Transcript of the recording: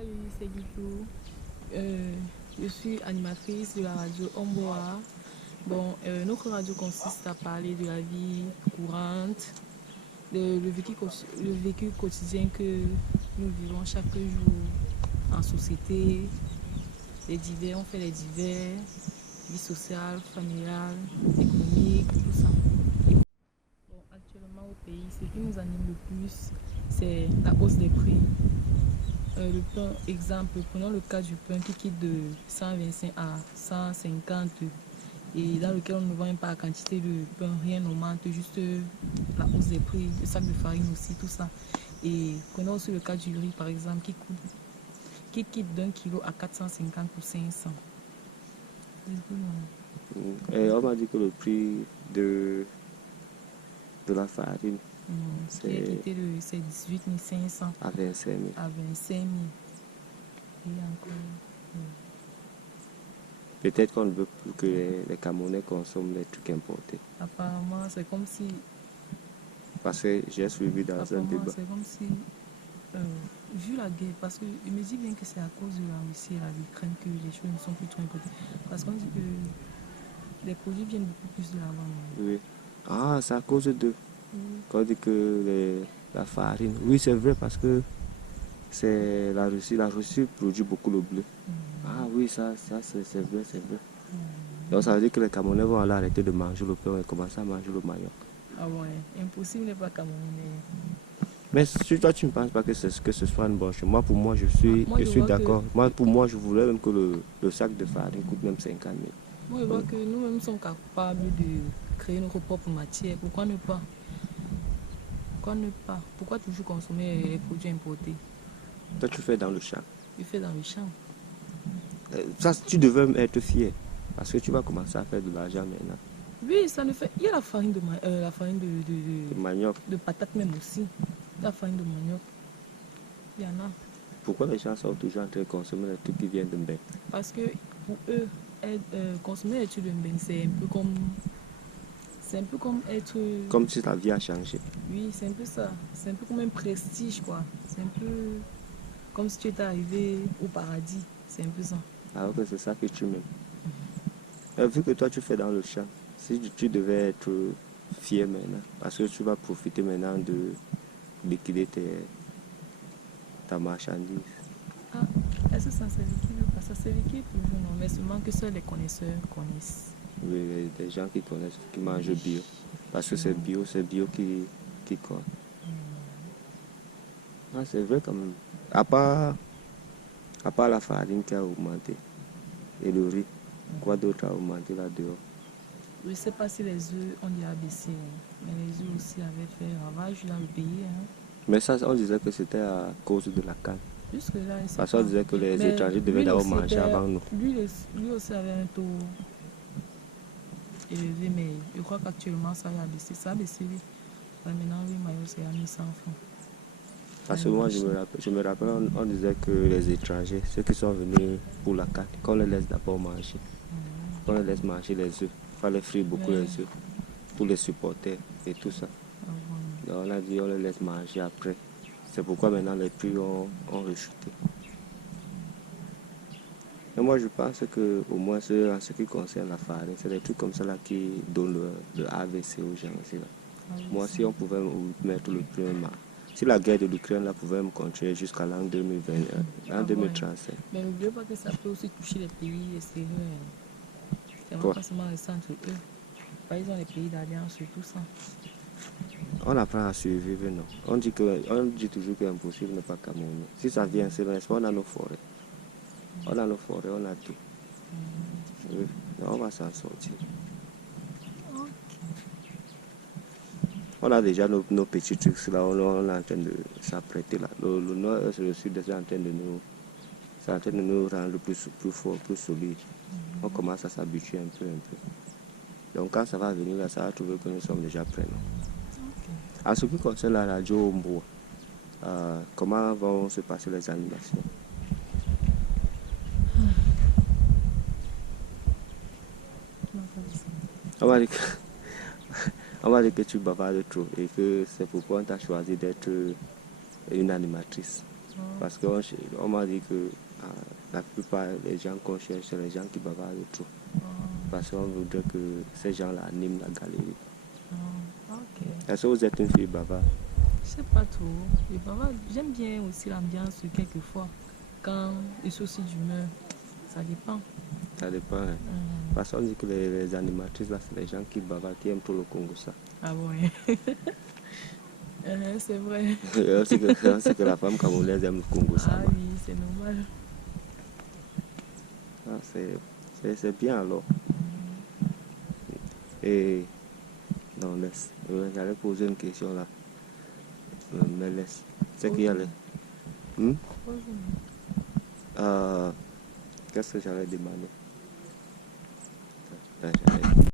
Salut, c'est Guitou. Je suis animatrice de la radio Omboa. Bon, notre radio consiste à parler de la vie courante, le vécu quotidien que nous vivons chaque jour en société. On fait les divers, vie sociale, familiale, économique, tout ça. Bon, actuellement au pays, ce qui nous anime le plus, c'est la hausse des prix. Le pain, exemple, prenons le cas du pain qui quitte de 125 à 150 et dans lequel on ne vend pas la quantité de pain, rien n'augmente, juste la hausse des prix, le sac de farine aussi, tout ça. Et prenons aussi le cas du riz par exemple qui quitte d'un kilo à 450 ou 500. Et on m'a dit que le prix de la farine, c'est 18 500 à 25 000. À 25 000. Et encore. Peut-être qu'on ne veut plus que les Camerounais consomment les trucs importés. Apparemment, c'est comme si... Parce que j'ai suivi dans un débat. C'est comme si, vu la guerre, parce que je me dis bien que c'est à cause de la Russie et de l'Ukraine que les choses ne sont plus trop importées. Parce qu'on dit que les produits viennent beaucoup plus de là-bas. Oui. Ah, c'est à cause de... Quand on dit que la farine... Oui, c'est vrai parce que c'est la Russie. La Russie produit beaucoup le bleu. Ah oui, ça c'est vrai, c'est vrai. Donc ça veut dire que les Camerounais vont aller arrêter de manger le pain et commencer à manger le manioc. Ah ouais, impossible n'est pas Camerounais. Mais si toi tu ne penses pas que ce soit une bonne chose, pour moi je suis d'accord. Pour moi je voudrais même que le sac de farine coûte même 50 000. Moi je vois que nous-mêmes sommes capables de créer notre propre matière. Pourquoi ne pas? Pourquoi toujours consommer les produits importés? Toi tu fais dans le champ. Je fais dans le champ. Ça, tu devais être fier parce que tu vas commencer à faire de l'argent maintenant. Oui, ça ne fait. Il y a la farine de manioc. De patate même aussi. La farine de manioc. Il y en a. Pourquoi les gens sont toujours en train de consommer les trucs qui viennent de Mbeng? Parce que pour eux, consommer les trucs de Mbeng, c'est un peu comme être... Comme si ta vie a changé. Oui, c'est un peu ça. C'est un peu comme un prestige, quoi. C'est un peu comme si tu étais arrivé au paradis. C'est un peu ça. Alors que c'est ça que tu m'aimes. Vu que toi tu fais dans le champ, si tu devais être fier maintenant, parce que tu vas profiter maintenant de liquider ta marchandise. Ah, est-ce que ça se liquide ou pas? Ça se liquide toujours, non, mais seulement que seuls les connaisseurs connaissent. Oui, des gens qui connaissent, qui mangent bio. Parce que c'est bio qui compte. Ah, c'est vrai quand même. À part la farine qui a augmenté et le riz, quoi d'autre a augmenté là-dehors? Je ne sais pas si les œufs ont déjà baissé, mais les œufs aussi avaient fait ravage dans le pays. Mais ça, on disait que c'était à cause de la canne. Jusque-là, parce qu'on disait que les étrangers devaient d'abord manger avant nous. Lui aussi avait un taux élevé, mais je crois qu'actuellement ça a baissé. Ça a baissé, oui. Maintenant, oui, maillot, c'est à 1100 francs. Parce que moi, je me rappelle, on disait que les étrangers, ceux qui sont venus pour la canne, qu'on les laisse d'abord manger. Qu'on les laisse manger les œufs. Il fallait frire beaucoup les œufs pour les supporter et tout ça. Donc on a dit on les laisse manger après. C'est pourquoi maintenant les prix ont rechuté. Et moi je pense qu'au moins en ce qui concerne la farine, c'est des trucs comme ça là qui donnent le AVC aux gens aussi là. Moi si on pouvait mettre le prix, si la guerre de l'Ukraine là pouvait me continuer jusqu'à l'an 2021, l'an 2035. Mais n'oubliez pas que ça peut aussi toucher les pays extérieurs. C'est pas seulement les centres eux. Par exemple les pays d'alliance et tout ça. On apprend à survivre, non. On dit toujours que l'impossible n'est pas Cameroun. Si ça vient, c'est vrai, on a nos forêts. On a nos forêts, on a tout. Oui, on va s'en sortir. Okay. On a déjà nos petits trucs là, on est en train de s'apprêter là. Le nord et le sud est en train de nous rendre plus fort, plus solide. On commence à s'habituer un peu. Donc quand ça va venir là, ça va trouver que nous sommes déjà prêts. En ce qui concerne la radio Omboa, comment vont se passer les animations? On va dire que tu bavardes trop et que c'est pourquoi on t'a choisi d'être une animatrice. Parce qu'on m'a dit que la plupart des gens qu'on cherche, c'est les gens qui bavardent trop. Parce qu'on voudrait que ces gens-là animent la galerie. Ok. Est-ce que vous êtes une fille bavarde? Je sais pas trop. Les bavards, j'aime bien aussi l'ambiance quelquefois. Quand je suis aussi d'humeur, ça dépend. Ça dépend. Hein. Parce qu'on dit que les animatrices, là, c'est les gens qui bavardent, qui aiment trop le Congo, ça. Ah ouais. C'est vrai. C'est que la femme camerounaise aime le Congo, ça. Ah oui, c'est normal. Ah, c'est bien alors. Et non, laisse. J'allais poser une question là. Mais laisse. C'est qu'il y a les. Qu'est-ce que j'allais demander?